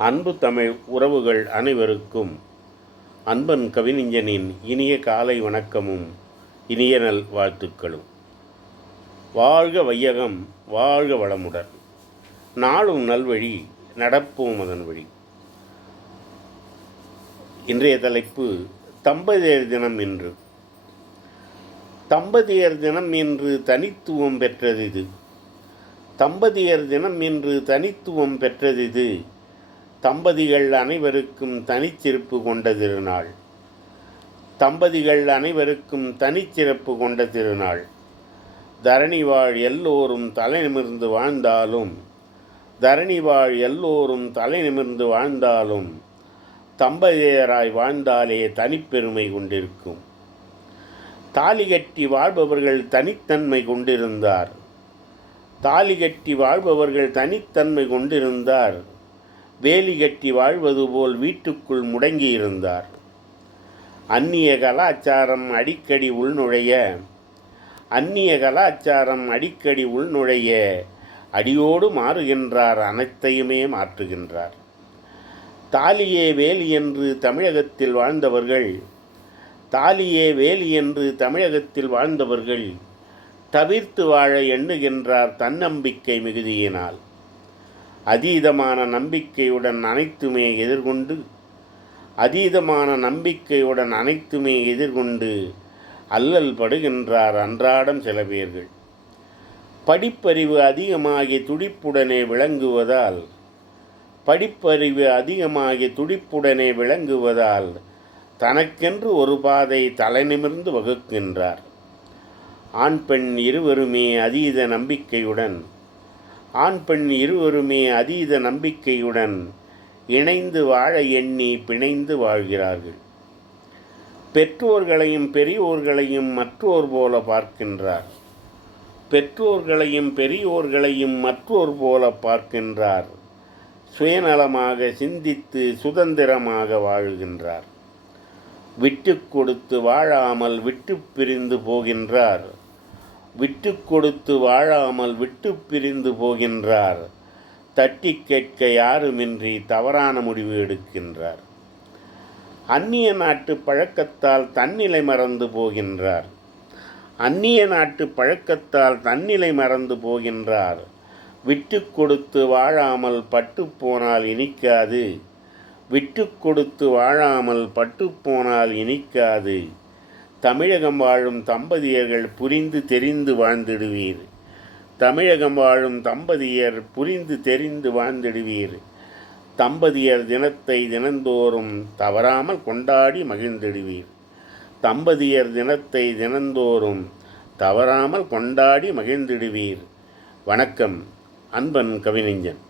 அன்பு தமிழ் உறவுகள் அனைவருக்கும் அன்பன் கவிஞனின் இனிய காலை வணக்கமும் இனிய நல் வாழ்த்துக்களும். வாழ்க வையகம் வாழ்க வளமுடன். நாளும் நல்வழி நடப்போம் அதன் வழி. இன்றைய தலைப்பு தம்பதியர் தினம் என்று. தம்பதியர் தினம் என்று தனித்துவம் பெற்றது இது. தம்பதியர் தினம் என்று தனித்துவம் பெற்றது இது. தம்பதிகள் அனைவருக்கும் தனிச்சிறப்பு கொண்ட திருநாள். தம்பதிகள் அனைவருக்கும் தனிச்சிறப்பு கொண்ட திருநாள். தரணி வாழ் எல்லோரும் தலை நிமிர்ந்து வாழ்ந்தாலும் தரணி வாழ் எல்லோரும் தலை நிமிர்ந்து வாழ்ந்தாலும் தம்பதியராய் வாழ்ந்தாலே தனிப்பெருமை கொண்டிருக்கும். தாலி கட்டி வாழ்பவர்கள் தனித்தன்மை கொண்டிருந்தார். தாலி கட்டி வாழ்பவர்கள் தனித்தன்மை கொண்டிருந்தார். வேலி கட்டி வாழ்வது போல் வீட்டுக்குள் முடங்கியிருந்தார். அந்நிய கலாச்சாரம் அடிக்கடி உள்நுழைய அந்நிய கலாச்சாரம் அடிக்கடி உள்நுழைய அடியோடு மாறுகின்றார் அனைத்தையுமே மாற்றுகின்றார். தாலியே வேலி என்று தமிழகத்தில் வாழ்ந்தவர்கள் தாலியே வேலி என்று தமிழகத்தில் வாழ்ந்தவர்கள் தவிர்த்து வாழ எண்ணுகின்றார் தன்னம்பிக்கை மிகுதியினால். அதீதமான நம்பிக்கையுடன் அனைத்துமே எதிர்கொண்டு அதீதமான நம்பிக்கையுடன் அனைத்துமே எதிர்கொண்டு அல்லல் படுகின்றார் அன்றாடம் சில பேர்கள். படிப்பறிவு அதிகமாகி துடிப்புடனே விளங்குவதால் படிப்பறிவு அதிகமாகி துடிப்புடனே விளங்குவதால் தனக்கென்று ஒரு பாதை தலைநிமிர்ந்து வகுக்கின்றார். ஆண் பெண் இருவருமே அதீத நம்பிக்கையுடன் ஆண் பெண் இருவருமே அதீத நம்பிக்கையுடன் இணைந்து வாழ எண்ணி பிணைந்து வாழ்கிறார்கள். பெற்றோர்களையும் பெரியோர்களையும் மற்றோர் போல பார்க்கின்றார். பெற்றோர்களையும் பெரியோர்களையும் மற்றோர் போல பார்க்கின்றார். சுயநலமாக சிந்தித்து சுதந்திரமாக வாழுகின்றார். விட்டு கொடுத்து வாழாமல் விட்டு பிரிந்து போகின்றார். விட்டு கொடுத்து வாழாமல் விட்டு பிரிந்து போகின்றார். தட்டி கேட்க யாருமின்றி தவறான முடிவு எடுக்கின்றார். அந்நிய நாட்டு பழக்கத்தால் தன்னிலை மறந்து போகின்றார். அந்நிய நாட்டு பழக்கத்தால் தன்னிலை மறந்து போகின்றார். விட்டு கொடுத்து வாழாமல் பட்டு போனால் இனிக்காது. விட்டு கொடுத்து வாழாமல் பட்டு போனால் இனிக்காது. தமிழகம் வாழும் தம்பதியர்கள் புரிந்து தெரிந்து வாழ்ந்திடுவீர். தமிழகம் வாழும் தம்பதியர் புரிந்து தெரிந்து வாழ்ந்திடுவீர். தம்பதியர் தினத்தை தினந்தோறும் தவறாமல் கொண்டாடி மகிழ்ந்திடுவீர். தம்பதியர் தினத்தை தினந்தோறும் தவறாமல் கொண்டாடி மகிழ்ந்திடுவீர். வணக்கம் அன்பன் கவிஞன்